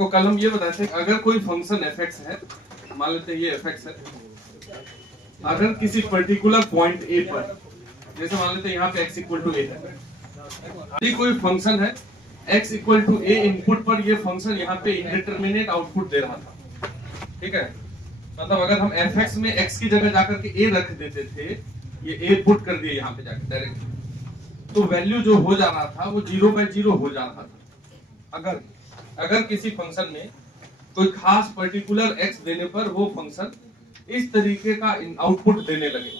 को कल हम ये बताए थे अगर कोई फंक्शन fx है, मान लेते हैं ये fx है, अगर किसी पर्टिकुलर पॉइंट a पर, जैसे मान लेते हैं यहाँ पे x इक्वल टू a है, यदि कोई फंक्शन है x equal to a input पर ये फंक्शन यहाँ पे इंडिटरमिनेट आउटपुट दे रहा था, ठीक है। मतलब अगर हम fx में x की जगह जाकर के a रख देते थे, ये a पुट कर दिए यहाँ पे जाकर डायरेक्ट, तो वैल्यू जो हो जा रहा था वो 0/0 हो जा रहा था। अगर किसी फंक्शन में कोई खास पर्टिकुलर x देने पर वो फंक्शन इस तरीके का आउटपुट देने लगे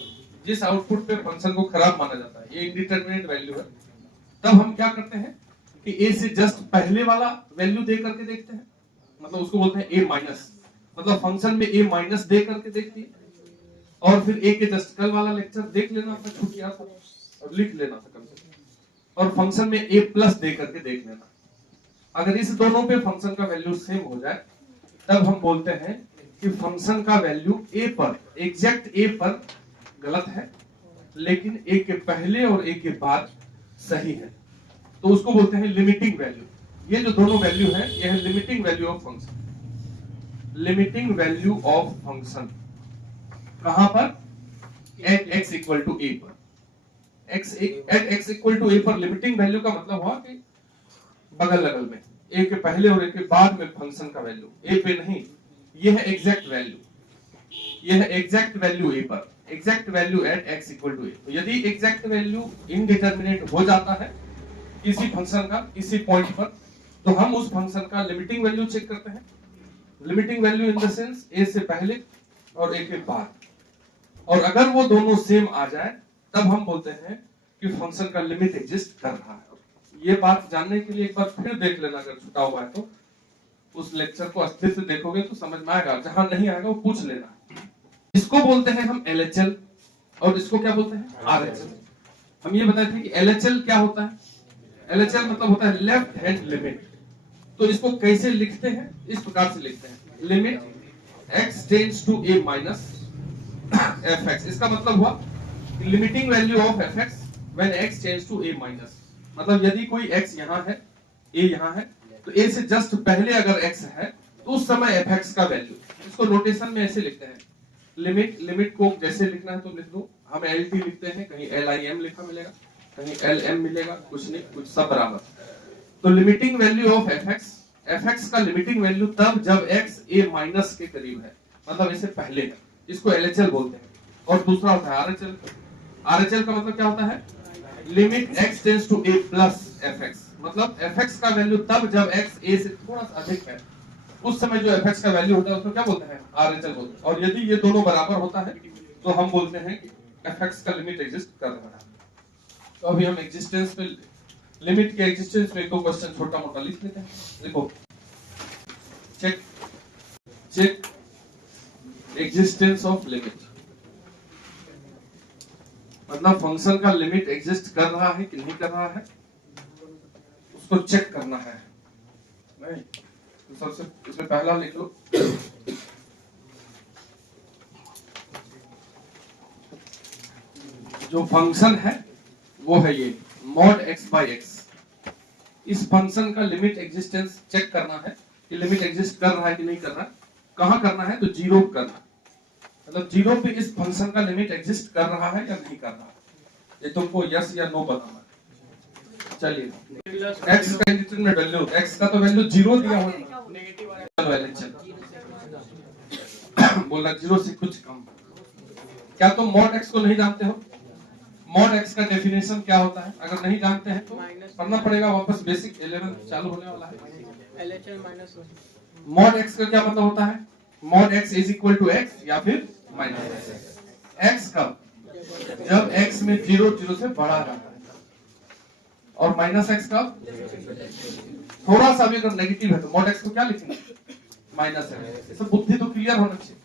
जिस आउटपुट पे फंक्शन को खराब माना जाता है, ये इंडिटरमिनेट वैल्यू है, तब हम क्या करते हैं कि a से जस्ट पहले वाला वैल्यू दे करके देखते हैं, मतलब उसको बोलते हैं a माइनस, मतलब फंक्शन में a माइनस दे करके देखती है, और फिर a के जस्ट कल वाला लेक्चर देख लेना था, छूट गया था और लिख लेना था कम से कम, और फंक्शन में a प्लस दे करके देख लेना। अगर इस दोनों पे फंक्शन का वैल्यू सेम हो जाए तब हम बोलते हैं कि फंक्शन का वैल्यू a पर, एग्जैक्ट a पर गलत है लेकिन a के पहले और a के बाद सही है, तो उसको बोलते हैं लिमिटिंग वैल्यू। ये जो दोनों वैल्यू है ये है limiting value of function. Limiting value of function कहां पर? At x equal to a पर। At x equal to a पर लिमिटिंग वैल्यू का मतलब हुआ कि बगल लगल में a के पहले और a के बाद में फंक्शन का वैल्यू, a पे नहीं, ये है एग्जैक्ट वैल्यू, ये है एग्जैक्ट वैल्यू a पर, exact value at x equal to a। तो यदि एग्जैक्ट वैल्यू इनडिटरमिनेट हो जाता है किसी फंक्शन का किसी पॉइंट पर, तो हम उस फंक्शन का लिमिटिंग वैल्यू चेक करते हैं। Limiting value in the sense a से पहले और a के बाद, और अगर वो दोनों सेम आ जाए तब हम बोलते हैं कि फंक्शन का लिमिट एग्जिस्ट कर रहा है। ये बात जानने के लिए एक बार फिर देख लेना, अगर छुटा हुआ है तो उस लेक्चर को अस्थिर से देखोगे तो समझ में आएगा, जहां नहीं आएगा वो पूछ लेना। इसको बोलते हैं हम LHL और इसको क्या बोलते हैं? RHL। हम ये बताए थे कि LHL क्या होता है? LHL मतलब होता है लेफ्ट हैंड लिमिट। तो इसको कैसे लिखते हैं? इस प्रकार से लिखते हैं, limit x tends to a minus fx। इसका मतलब हुआ limiting value of fx when x tends to a minus, मतलब यदि कोई x यहाँ है, a यहाँ है, तो a से जस्ट पहले अगर x है तो उस समय fx का वैल्यू, इसको नोटेशन में ऐसे लिखते हैं, लिमिट को जैसे लिखना है तो लिख दो, हम LT लिखते हैं, कहीं LIM लिखा मिलेगा, कहीं LM मिलेगा, कुछ नहीं, कुछ सब बराबर। तो लिमिटिंग वैल्यू ऑफ fx का लिमिटिंग वैल्यू तब जब x a माइनस के करीब है, मतलब इससे पहले है, इसको LHL बोलते हैं। और दूसरा होता है RHL का मतलब क्या होता है? Limit x tends to a plus fx, मतलब fx का वैल्यू तब जब x a से थोड़ा सा अधिक है, उस समय जो fx का वैल्यू होता है उसको क्या बोलते हैं? RHL बोलते हैं। और यदि ये दोनों बराबर होता है तो हम बोलते हैं कि fx का लिमिट एग्जिस्ट कर रहा है। तो अभी हम एग्जिस्टेंस पे, लिमिट के एग्जिस्टेंस में 2 क्वेश्चन छोटा मोटा लिख लेते हैं। देखो, चेक एग्जिस्टेंस ऑफ लिमिट, मतलब फंक्शन का लिमिट एग्जिस्ट कर रहा है कि नहीं कर रहा है, उसको चेक करना है। नहीं तो सबसे इसमें पहला लिख लो, जो फंक्शन है वो है ये mod x/x। इस फंक्शन का लिमिट एग्जिस्टेंस चेक करना है कि लिमिट एग्जिस्ट कर रहा है कि नहीं कर रहा है। कहां करना है? तो 0 करना, मतलब 0 पे इस फंक्शन का लिमिट एग्जिस्ट कर रहा है या नहीं कर रहा है, ये तुमको यस या नो बताना है। चलिए, x का इंडिटरमिनेट वैल्यू, x का तो वैल्यू 0 दिया हुआ है, नेगेटिव वैल्यू बोला 0 से कुछ कम। क्या तुम mod x को नहीं जानते हो? mod x का डेफिनेशन क्या होता है? अगर नहीं जानते हैं तो पढ़ना पड़ेगा, वापस बेसिक 11 चालू होने वाला है। mod x का क्या मतलब होता है? mod x is equal to x या फिर माइनस x। कब? जब x में 0 से बड़ा रहता है, और माइनस x कब? थोड़ा सा भी अगर नेगेटिव है तो mod x को क्या लिखेंगे? Minus x। सब बुद्धि तो क्लियर होना चाहिए।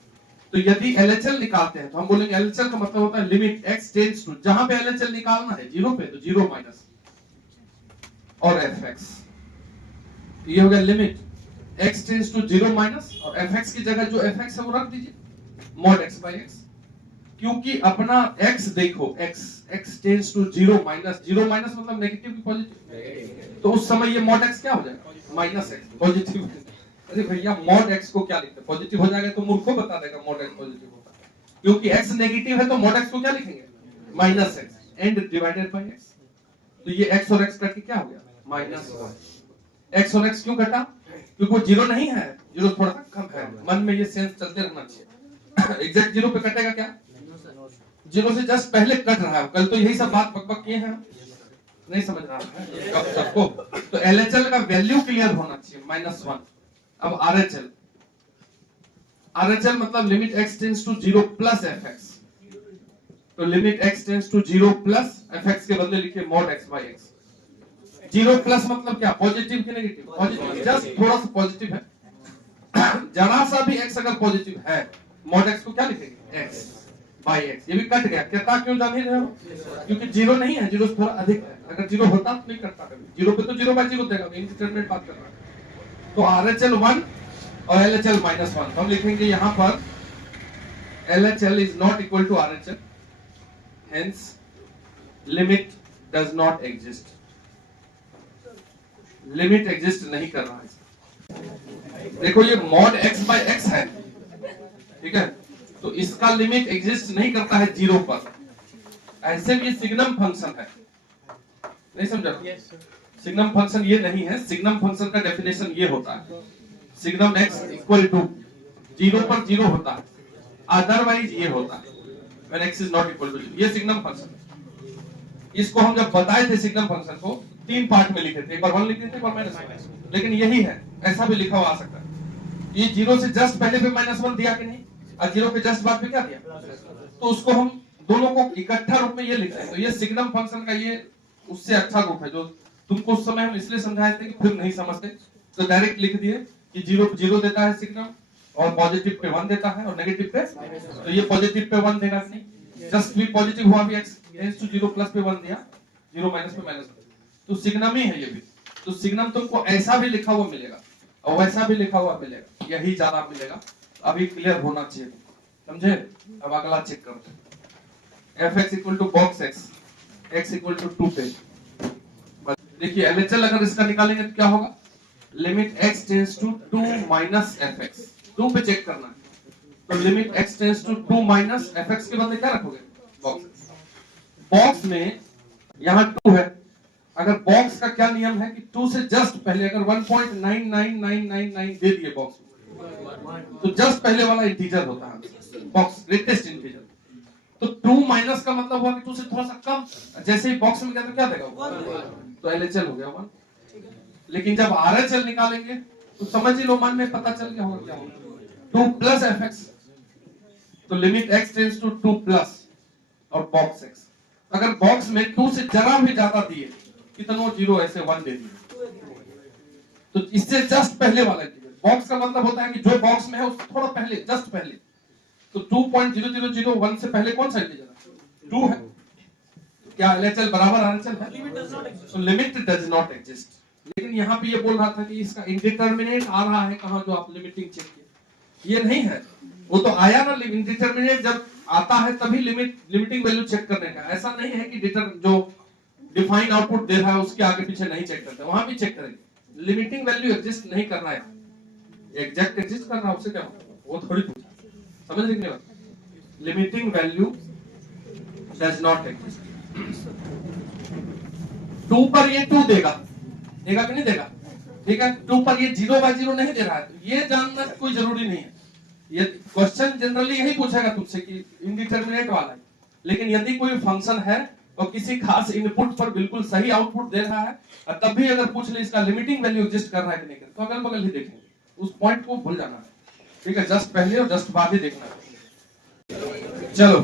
तो यदि LHL निकालते हैं तो हम बोलेंगे LHL का मतलब होता है लिमिट x टेंड्स टू, जहां पे LHL निकालना है 0 पे तो 0 माइनस और fx। ये हो गया limit x tends to 0 minus, और fx की जगह जो fx है वो रख दीजिए, mod x/x। क्योंकि अपना x देखो, x tends to 0 minus, 0 minus मतलब नेगेटिव की पॉजिटिव, तो उस समय ये mod x क्या हो जाएगा? Minus x, positive. अरे भैया मॉड x को क्या लिखते हैं? पॉजिटिव हो जाएगा तो मूर्खों बता देगा मॉड x पॉजिटिव होता है, क्योंकि x नेगेटिव है तो मॉड x को क्या लिखेंगे? Minus x and divided by x। तो ये x और x कट के क्या हो गया? माइनस 1। x और x क्यों कटा? क्योंकि वो जीरो नहीं है, जीरो थोड़ा सा कम है। मन में ये सेंस चलते रहना चाहिए। एग्जैक्ट जीरो पे कटेगा क्या? जीरो से जस्ट पहले कट रहा है। कल तो यही सब बात बकबक किए हैं, नहीं समझ रहा है कब सबको। तो LHL का वैल्यू क्लियर होना चाहिए -1। अब RHL, RHL मतलब limit x tends to 0 plus fx। तो limit x tends to 0 plus fx के बदले लिखिए mod x by x। 0 plus मतलब क्या? पॉजिटिव कि नेगेटिव? पॉजिटिव, जस्ट थोड़ा सा पॉजिटिव है। जरा सा भी x अगर पॉजिटिव है, मॉड x को क्या लिखेंगे? x by x। ये भी कट गया, कहता क्यों जान ही रहे हो? क्योंकि जीरो नहीं है, जीरो से थोड़ा अधिक है। अगर जीरो होता तो नहीं करता कभी। जीरो पे तो 0 बाई 0 देगा, इंडिटरमिनेट बात कर रहा है। तो RHL 1 और LHL -1। तो हम लिखेंगे यहां पर LHL is not equal to RHL, hence limit does not exist। Limit exist नहीं कर रहा है। देखो ये मॉड x बाय x है, ठीक है, तो इसका लिमिट एग्जिस्ट नहीं करता है 0 पर। ऐसे भी सिग्नम फंक्शन है, नहीं समझा? सिग्नम फंक्शन ये नहीं है। सिग्नम फंक्शन का डेफिनेशन ये होता है, सिग्नम x इक्वल टू 0 पर 0 होता है, अदरवाइज ये होता है when x is not equal to 0। ये सिग्नम फंक्शन है। इसको हम जब बताए थे सिग्नम फंक्शन को 3 पार्ट में लिखे थे, एक बार 1 लिखे थे, एक बार माइनस। लेकिन यही है, ऐसा भी लिखा हुआ आ सकता है। ये 0 से जस्ट पहले पे -1 दिया कि नहीं, और 0 के जस्ट बाद में क्या दिया? तो उसको हम दोनों को इकट्ठा रूप में ये लिखते हैं। तो ये सिग्नम फंक्शन का ये उससे अच्छा रूप है, जो तुमको उस समय हम इसलिए समझाए थे कि फिर नहीं समझते, तो डायरेक्ट लिख दिए कि 0 देता है सिग्नम, और पॉजिटिव पे 1 देता है, और नेगेटिव पे, तो ये पॉजिटिव पे 1 देगा नहीं, जस्ट भी पॉजिटिव हुआ भी x टेंड्स टू 0 प्लस पे 1 दिया, 0 माइनस पे -1, तो सिग्नम ही है ये भी। तो सिग्नम तुमको ऐसा भी लिखा हुआ मिलेगा और वैसा भी लिखा हुआ मिलेगा, यही ज्यादा मिलेगा। अभी क्लियर होना चाहिए, समझे? अब अगला चेक करते हैं। fx equal to box x equal to 2 पे। देखिए LHL अगर इसका निकालेंगे तो क्या होगा? Limit x tends to 2 minus fx। 2 पे चेक करना है, तो limit x tends to 2 minus fx के बदले क्या रखोगे? बॉक्स। बॉक्स में यहाँ 2 है, अगर बॉक्स का क्या नियम है कि 2 से जस्ट पहले अगर 1.99999 दे दिए बॉक्स में, तो जस्ट पहले वाला इंटीजर होता है बॉक्स, ग्रेटेस्ट इंटीजर। तो 2 माइनस का मतलब हुआ कि 2 से थोड़ा सा कम, जैसे ही बॉक्स में गया तो क्या देगा? 1। तो LHL हो गया 1। लेकिन जब RHL निकालेंगे तो समझ ही लो, मन में पता चल गया होगा क्या होगा। 2 प्लस fx, तो limit x tends to 2 plus और बॉक्स x। अगर बॉक्स में 2 से जरा भी ज्यादा दिए, कितना 0 ऐसे 1 दे दिए, तो इससे जस्ट पहले वाला इंटीजर, बॉक्स का मतलब होता है कि जो बॉक्स में है उससे थोड़ा पहले, जस्ट पहले। तो 2.0001 से पहले कौन सा इंटीजर है? 2 है। क्या LHL बराबर RHL है? तो लिमिट डज नॉट एग्जिस्ट। लेकिन यहाँ पे ये बोल रहा था कि इसका इंडिटरमिनेट आ रहा है कहाँ, जो आप लिमिटिंग चेक किए, ये नहीं है। वो तो आया ना, इंडिटरमिनेट जब आता है तभी लिमिटिंग वैल्यू चेक करने का। ऐसा नहीं है कि जो डिफाइन आउटपुट दे रहा है उसके आगे पीछे नहीं चेक करते, वहां भी चेक करेंगे। लिमिटिंग वैल्यू एग्जिस्ट नहीं कर रहा है, एग्जैक्ट एग्जिस्ट कर रहा है, उससे क्या होगा? वो थोड़ी पूछा, समझ रहे हैं? Limiting value does not exist. 2 पर ये 2 देगा कि नहीं देगा? ठीक है, 2 पर ये 0 बाय 0 नहीं दे रहा है, तो ये जानना कोई जरूरी नहीं है। ये क्वेश्चन जनरली यही पूछेगा तुझसे कि इंडिटरमिनेट वाला है। लेकिन यदि कोई फंक्शन है और किसी खास इनपुट पर बिल्कुल सही आउटपुट दे रहा है, और तब भी अगर पूछ ले इसका लिमिटिंग वैल्यू एग्जिस्ट कर रहा है कि नहीं, तो अगल बगल ही देखेंगे, उस पॉइंट को भूल जाना है। ठीक है, जस्ट पहले और जस्ट बाद ही देखना है। चलो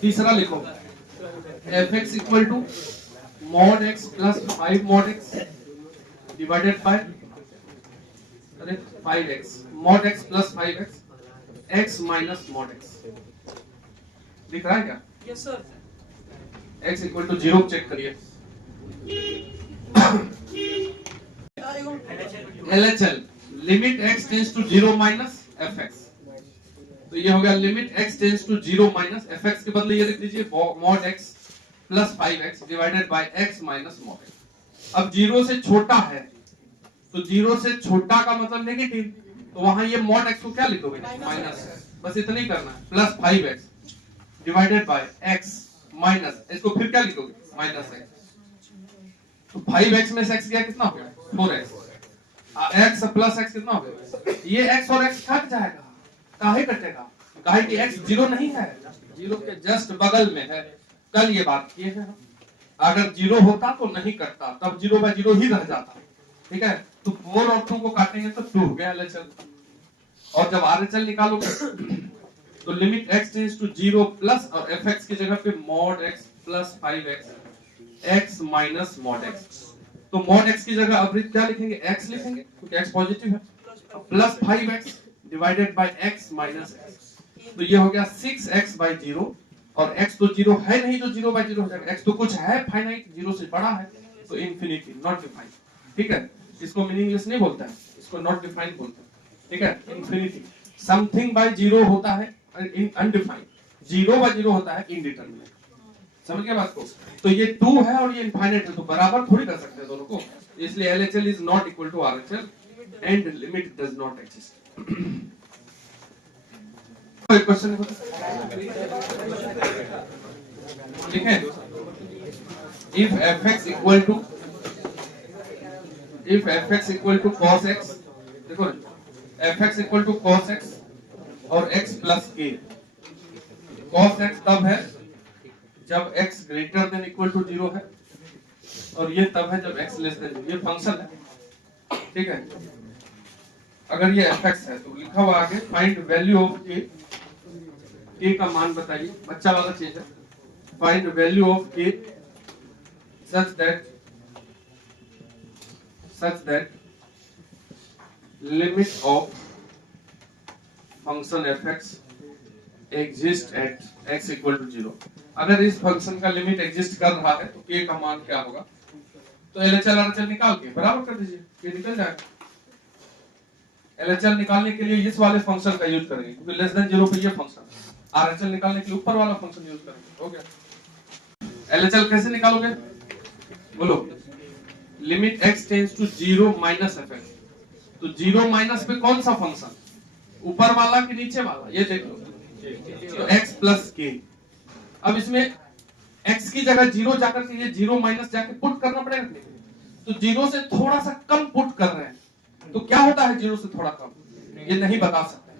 तीसरा लिखो, fx equal to mod x plus 5 mod x divided by 5x, mod x plus 5x, x minus mod x। दिख रहा है क्या? Yes sir. x equal to 0 check करिए। LHL limit x tends to 0 minus fx, तो ये हो गया limit x tends to 0 minus fx के बदले ये लिख दीजिए mod x plus 5x divided by x minus mod x। अब 0 से छोटा है तो 0 से छोटा का मतलब नेगेटिव, तो वहां ये mod x को क्या लिखोगे, माइनस। बस इतना ही करना है, plus 5x divided by x minus, इसको फिर क्या लिखोगे, माइनस x। तो 5x में से x गया कितना हो गया, 4x, x प्लस x कितना हो गया, ये x और x कट जाएगा, काहे कटेगा, काहे कि x 0 नहीं है, 0 के जस्ट बगल में है। कल ये बात किए हैं हम, अगर 0 होता तो नहीं कटता, तब 0/0 ही रह जाता, ठीक है। तो 4 और 2 को काटेंगे तो 2 हो गया LHL, और जब RHL निकालोगे तो limit x tends to 0 plus, और fx की जगह पे mod x plus 5x x minus mod x। तो mod x की जगह अब क्या लिखेंगे, x लिखेंगे क्योंकि x पॉजिटिव है, plus 5x divided by x minus x। तो ये हो गया 6x/0, और x तो 0 है नहीं, तो 0/0 हो जाएगा। x तो कुछ है फाइनाइट, 0 से बड़ा है, तो इंफिनिटी, नॉट डिफाइंड, ठीक है। इसको मीनिंगलेस नहीं बोलता है, इसको नॉट डिफाइंड बोलता है, ठीक है। इंफिनिटी, समथिंग बाय 0 होता है अनडिफाइंड, 0/0 होता है इनडिटरमिनेट, समझ गए बात को। तो ये 2 है और ये इनफाइनाइट है, तो बराबर थोड़ी कर सकते हैं दोनों को, इसलिए LHL is not equal to RHL and limit does not exist. कोई क्वेश्चन लिखें, if fx equal to cos x, देखो fx equal to cos x और x plus k, cos x तब है जब x greater than equal to 0 है, और ये तब है जब x लेस देन, ये फंक्शन है, ठीक है। अगर ये fx है तो लिखा हुआ आगे find value of k, k का मान बताइए, बच्चा वाला चीज है, find value of k such that limit of function fx exist at x equal to 0। अगर इस फंक्शन का लिमिट एग्जिस्ट कर रहा है तो k का मान क्या होगा, तो LHL RHL निकाल के बराबर कर दीजिए, k निकल जाएगा। LHL निकालने के लिए इस वाले फंक्शन का यूज करेंगे क्योंकि लेस देन 0 पे ये फंक्शन, RHL निकालने के लिए ऊपर वाला फंक्शन यूज करेंगे, हो गया। LHL कैसे निकालोगे, बोलो, limit x tends to 0 minus fx, तो 0 माइनस पे कौन सा फंक्शन, ऊपर वाला कि नीचे वाला, ये देख लो, तो x प्लस k। अब इसमें x की जगह 0 जाकर के ये 0 माइनस जाके पुट करना पड़ेगा, तो 0 से थोड़ा सा कम पुट कर रहे हैं, तो क्या होता है 0 से थोड़ा कम, ये नहीं बता सकते,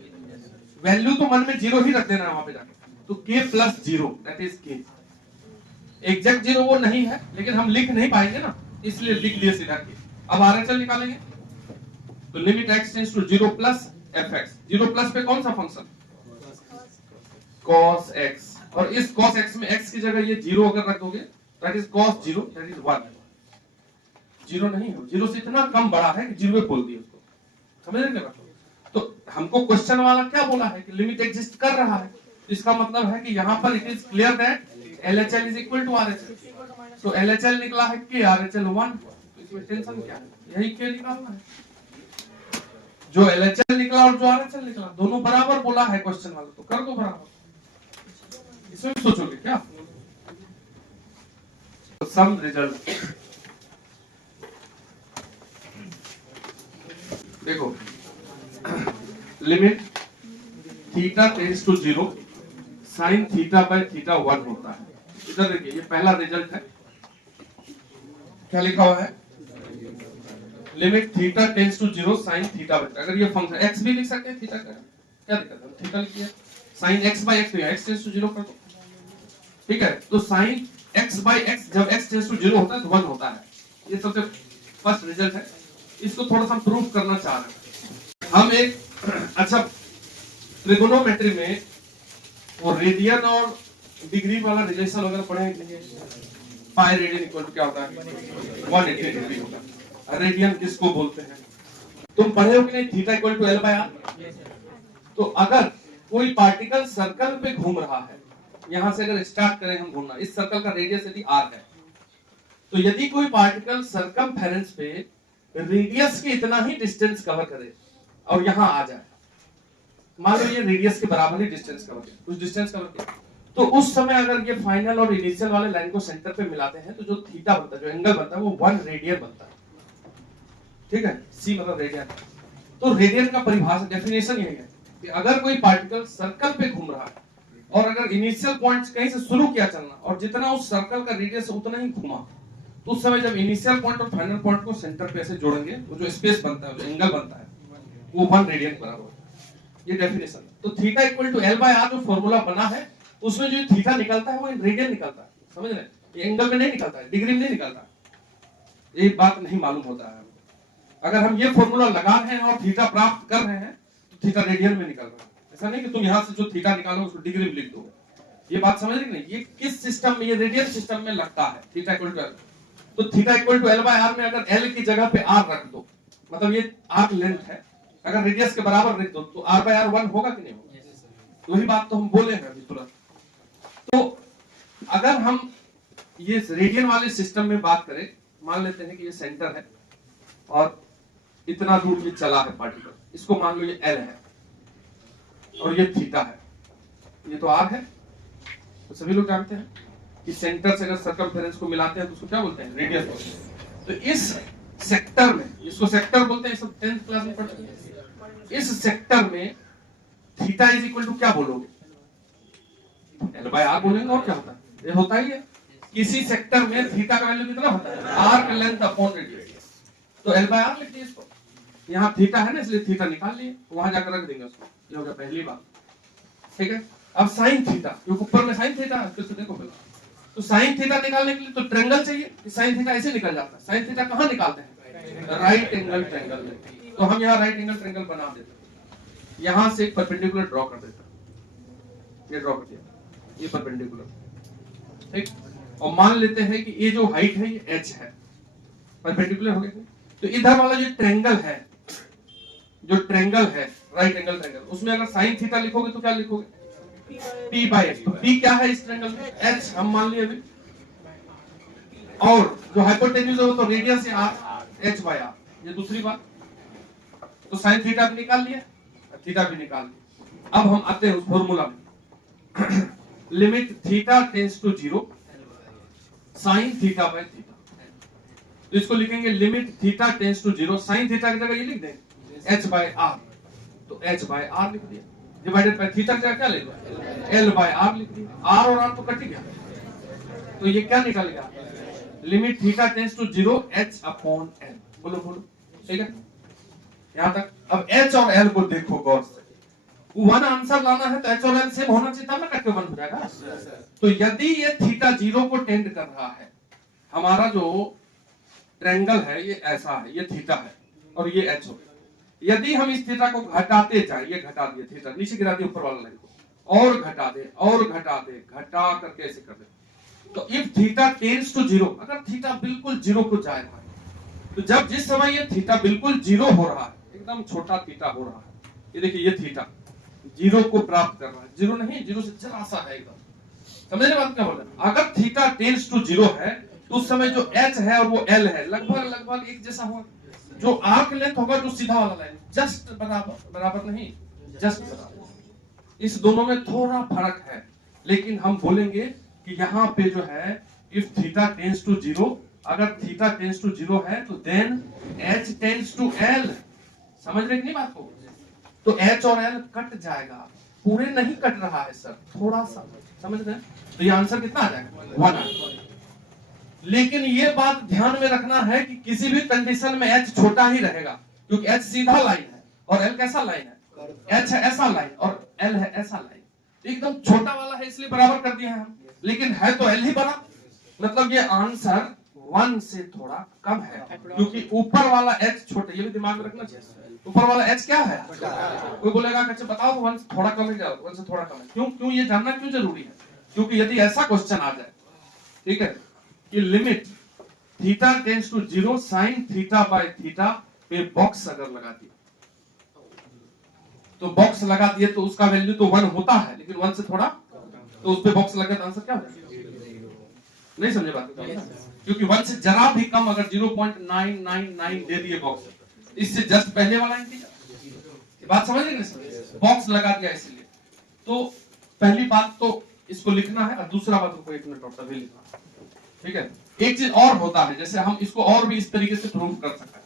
वैल्यू तो मन में 0 ही रख देना है वहां पे जाके, तो k plus 0 that is k। Exact 0 वो नहीं है, लेकिन हम लिख नहीं पाएंगे ना, इसलिए लिख दिए सीधा के। अब RHL निकालेंगे, तो limit x tends to 0 plus fx, 0 plus पे कौन सा फंक्शन, cos x, और इस cos x में x की जगह ये 0 अगर रख दोगे that is cos 0 that is 1, 0 नहीं है, 0 से इतना कम बड़ा है कि 0 बोल दिए उसको, समझ रहे हैं। तो हमको क्वेश्चन वाला क्या बोला है कि लिमिट एग्जिस्ट कर रहा है, इसका मतलब है कि यहाँ पर it is clear that LHL is equal to RHL, तो LHL निकला है k, RHL 1, इसमें टेंशन क्या है, यही k निकालना है। जो LHL निकला और जो RHL निकला दोनों बराबर बोला है क्वेश्चन वाला, तो कर दो बराबर, इसमें भी सोचोगे क्या। तो सम रिजल्ट देखो, limit theta tends to 0 sine theta by theta 1 होता है। इधर देखिए, ये पहला रिजल्ट है, क्या लिखा हुआ है, limit theta tends to 0 sine theta by, अगर ये फंक्शन x भी लिख सकते हैं, थीटा का क्या दिक्कत है, थीटा लिखिए, sine x by x, x tends to 0 कर दो, ठीक है। तो साइन x बाय x जब x टेंड्स टू 0 होता है तो 1 होता है, ये सबसे फर्स्ट रिजल्ट है, इसको थोड़ा सा प्रूफ करना चाह रहे हैं हम। एक अच्छा ट्रिगोनोमेट्री में वो रेडियन और डिग्री वाला रिलेशन वगैरह पढ़े हैं, पाई रेडियन इक्वल टू क्या होता है, 180 डिग्री होता है। रेडियन किसको बोलते हैं, तुम पढ़े हो कि नहीं, थीटा इक्वल टू L/R। तो अगर कोई पार्टिकल सर्कल पे घूम रहा है, यहां से अगर स्टार्ट करें हम घूमना, इस सर्कल का रेडियस यदि r है, तो यदि कोई पार्टिकल सर्कमफेरेंस पे रेडियस के इतना ही डिस्टेंस कवर करे और यहां आ जाए, मान लो ये रेडियस के बराबर ही डिस्टेंस कवर किया, कुछ डिस्टेंस कवर किया, तो उस समय अगर ये फाइनल और इनिशियल वाले लाइन को सेंटर पे मिलाते हैं तो जो थीटा बनता है, जो एंगल बनता है वो 1 रेडियन बनता है। ठीक है, सी मतलब रेडियन। तो रेडियन का परिभाषा डेफिनेशन यही है कि अगर कोई पार्टिकल सर्कल पे घूम रहा है और अगर इनिशियल पॉइंट कहीं से शुरू किया चलना और जितना उस सर्कल का रेडियस उतना ही घुमा, तो उस समय जब इनिशियल पॉइंट और फाइनल पॉइंट को सेंटर पे ऐसे जोड़ेंगे, वो जो स्पेस बनता है, जो एंगल बनता है, वो 1 रेडियन बराबर होता है। ये डेफिनेशन। तो थीटा इक्वल टू L/R जो फॉर्मूला बना है, उसमें जो थीटा निकलता है वो रेडियन निकलता है, समझ रहे? ये एंगल में नहीं निकलता है, डिग्री में नहीं निकलता। ये बात नहीं मालूम होता है। अगर हम ये फॉर्मूला लगा रहे हैं और थीटा प्राप्त कर रहे हैं, तो थीटा रेडियन में निकल रहा है। ऐसा नहीं कि तुम यहां से जो थीटा निकालो उसको डिग्री में लिख दो। ये बात समझ रहे कि नहीं? ये किस सिस्टम में, ये रेडियन सिस्टम में लगता है थीटा इक्वल टू L। तो थीटा इक्वल टू L/R में अगर L की जगह पे R रख दो, मतलब ये आर्क लेंथ है, अगर रेडियस के बराबर रख दो तो R/R 1 होगा कि नहीं होगा? तो वही बात तो हम बोले हैं अभी तुरंत। तो अगर हम ये रेडियन वाले सिस्टम में बात करें, मान लेते हैं कि ये सेंटर है और इतना दूर ये चला है पार्टिकल, इसको मान लो ये L है और ये थीटा है, ये तो R है। तो सभी लोग जानते हैं कि सेंटर से अगर सर्कमफेरेंस को मिलाते हैं तो उसको क्या बोलते हैं? रेडियस बोलते हैं। तो इस सेक्टर में, इसको सेक्टर बोलते हैं, सब 10th क्लास में पढ़ते हैं। इस सेक्टर में थीटा इज इक्वल टू क्या बोलोगे? L/R बोलेंगे। और क्या होता है? ये होता ही है, किसी सेक्टर में थीटा का वैल्यू कितना होता है? Arc length upon radius. तो L/R लिख दिए इसको, यहाँ थीटा है ना इसलिए थीटा निकाल लिए, वहां जाकर रख देंगे उसको। ये हो गया पहली बात, ठीक है। अब साइन थीटा, क्योंकि ऊपर में साइन थीटा है, फिर से देखो पहले। तो साइन थीटा निकालने के लिए तो ट्रायंगल चाहिए, कि साइन थीटा ऐसे निकल जाता है। साइन थीटा कहाँ निकालते हैं? राइट एंगल ट्रायंगल में। तो हम यहाँ राइट एंगल ट्रायंगल बना देते हैं, यहाँ से एक परपेंडिकुलर ड्रॉ कर देते हैं। ये ड्रॉ कर दिया, ये परपेंडिकुलर, ठीक। और मान लेते हैं कि ये जो हाइट है ये h है, परपेंडिकुलर हो गया। तो इधर वाला जो ट्रायंगल है, जो ट्रायंगल है राइट एंगल ट्रायंगल, उसमें अगर साइन थीटा लिखोगे तो क्या लिखोगे? P/h। तो P क्या है इस ट्रायंगल में? h हम मान लिए अभी। और जो हाइपोटेन्यूज है वो तो रेडियस है r, h/r। ये दूसरी बात। तो साइन थीटा भी निकाल लिया, थीटा भी निकाल लिया। अब हम आते हैं उस फॉर्मूला में। Limit theta tends to 0 sine theta by theta. तो इसको लिखेंगे limit theta tends to 0 sine theta की जगह ये लिख देंगे h/r। तो h/r लिख दिया, डिवाइडेड बाय थीटा की जगह क्या लिख दिया? L/R लिख दिया। r और r तो कट गया, तो ये क्या निकल गया? Limit theta tends to 0 h/L। बोलो बोलो, ठीक है यहां तक। अब h और l को देखो गौर से, वन आंसर लाना है तो h और l सेम होना चाहिए, तब ना कट के 1 हो जाएगा। तो यदि ये थीटा 0 को टेंड कर रहा है, हमारा जो ट्रायंगल है ये ऐसा है, ये थीटा है और ये h हो गया। यदि हम इस थीटा को घटाते जाए, ये घटा दिए थीटा, नीचे गिरा दिए ऊपर वाला लाइन को, और घटा दे और घटा दे, घटा करके ऐसे कर दे। तो इफ थीटा टेंड्स टू 0, अगर थीटा बिल्कुल 0 को जा रहा है, तो जब जिस समय ये थीटा बिल्कुल 0 हो रहा है, एकदम छोटा थीटा हो रहा है, ये देखिए ये थीटा 0 को प्राप्त कर रहा है, 0 नहीं, 0 से जरा सा है एकदम, समझने बात क्या बोल रहे हैं? अगर थीटा टेंड्स टू 0 है तो उस समय जो h है और वो l है लगभग लगभग एक जैसा होगा। जो आर्क लेंथ होगा, जो सीधा वाला लाइन, जस्ट बराबर, बराबर नहीं जस्ट बराबर। इस दोनों में थोड़ा फर्क है, लेकिन हम बोलेंगे कि यहाँ पे जो है इफ थीटा टेंड्स टू 0, अगर थीटा टेंड्स टू 0 है तो then h tends to l। समझ रहे कि नहीं बात को? तो h और l कट जाएगा, पूरे नहीं कट रहा है सर, थोड़ा सा, समझ रहे हैं? तो ये आंसर कितना आ जाएगा? 1 आएगा। लेकिन ये बात ध्यान में रखना है कि किसी भी कंडीशन में h छोटा ही रहेगा, क्योंकि h सीधा लाइन है और l कैसा लाइन है? h है ऐसा लाइन और l है ऐसा लाइन। एकदम छोटा वाला है इसलिए बराबर कर दिया है हम, लेकिन है तो l ही बड़ा, मतलब ये आंसर 1 से थोड़ा कम है, क्योंकि ऊपर वाला h छोटा, ये भी दिमाग में रखना चाहिए। ऊपर वाला h क्या है? कोई बोलेगा अच्छा बताओ 1 से थोड़ा कम है क्या? 1 से थोड़ा कम है, क्यों? क्यों ये जानना क्यों जरूरी है? क्योंकि यदि ऐसा क्वेश्चन आ जाए, ठीक है, कि limit theta tends to 0 sine theta by theta पे बॉक्स अगर लगा दिया, तो बॉक्स लगा दिए तो उसका वैल्यू तो 1 होता है, लेकिन 1 से थोड़ा, तो उस पे बॉक्स लगा तो आंसर क्या हो जाएगा? नहीं समझे बात? क्योंकि 1 से जरा भी कम अगर 0.999 दे दिए बॉक्स, इससे जस्ट पहले वाला इंटीजर, बात समझ रहे हैं? बॉक्स लगा दिया इसलिए। तो पहली बात तो इसको लिखना है, और दूसरा बात को 1 मिनट और तभी लिखना, ठीक है। एक चीज और होता है, जैसे हम इसको और भी इस तरीके से प्रूव कर सकते हैं,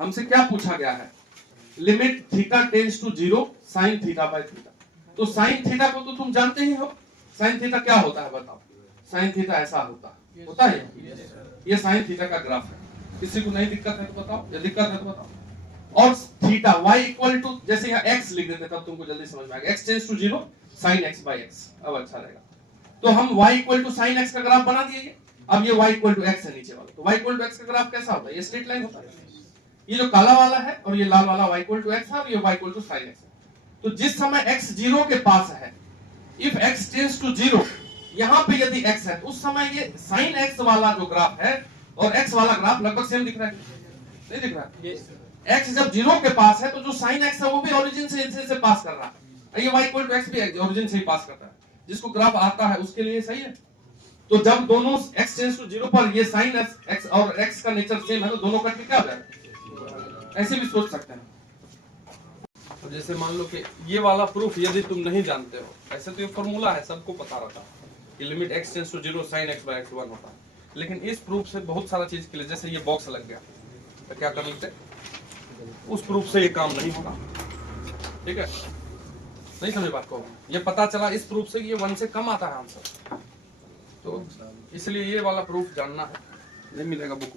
हमसे क्या पूछा गया है, limit theta tends to 0 sine theta by theta. तो साइन थीटा को तो तुम जानते ही हो, साइन थीटा क्या होता है बताओ। साइन थीटा ऐसा होता है ये साइन थीटा का ग्राफ है। किसी को नहीं दिक्कत है तो बताओ, या दिक्कत है तो बताओ। और थीटा y इक्वल टू, जैसे यहाँ x लिख देते तब तुमको जल्दी समझ में आएगा, x tends to 0 sin x by x। अब अच्छा रहेगा। तो हम y equal to sin x का ग्राफ बना दिए। अब ये y इक्वल टू x है नीचे वाला, तो y इक्वल टू x का ग्राफ कैसा होता है, ये स्ट्रेट लाइन होता है। ये जो काला वाला है और ये लाल वाला y इक्वल टू x है, और ये y equal to sin x है। तो जिस समय x 0 के पास है, इफ x टेंड्स टू 0, यहाँ पे यदि x है तो उस समय ये sin x वाला जो ग्राफ है और x वाला ग्राफ लगभग सेम दिख रहा है, नहीं दिख रहा है। x जब 0 के पास है तो जो sin x है वो भी ओरिजिन से पास कर रहा है, ये y इक्वल टू x भी ओरिजिन से ही पास करता है। जिसको ग्राफ आता है उसके लिए सही है। तो जब दोनों x टेंड्स टू 0 पर ये sin x और x का नेचर सेम है तो दोनों कट के क्या हो जाएगा, ऐसे भी सोच सकते हैं। तो जैसे मान लो कि ये वाला प्रूफ यदि तुम नहीं जानते हो, ऐसे तो ये फॉर्मूला है, सबको पता रहता है कि limit x tends to 0 sin x by x 1 होता है। लेकिन इस प्रूफ से बहुत सारा चीज के लिए, जैसे ये बॉक्स लग गया तो क्या कर लेते, उस प्रूफ से ये काम नहीं होगा, ठीक है। नहीं समझ बात को, ये पता चला इस प्रूफ से ये 1 से कम आता है आंसर, तो इसलिए ये वाला प्रूफ जानना है। नहीं मिलेगा बुक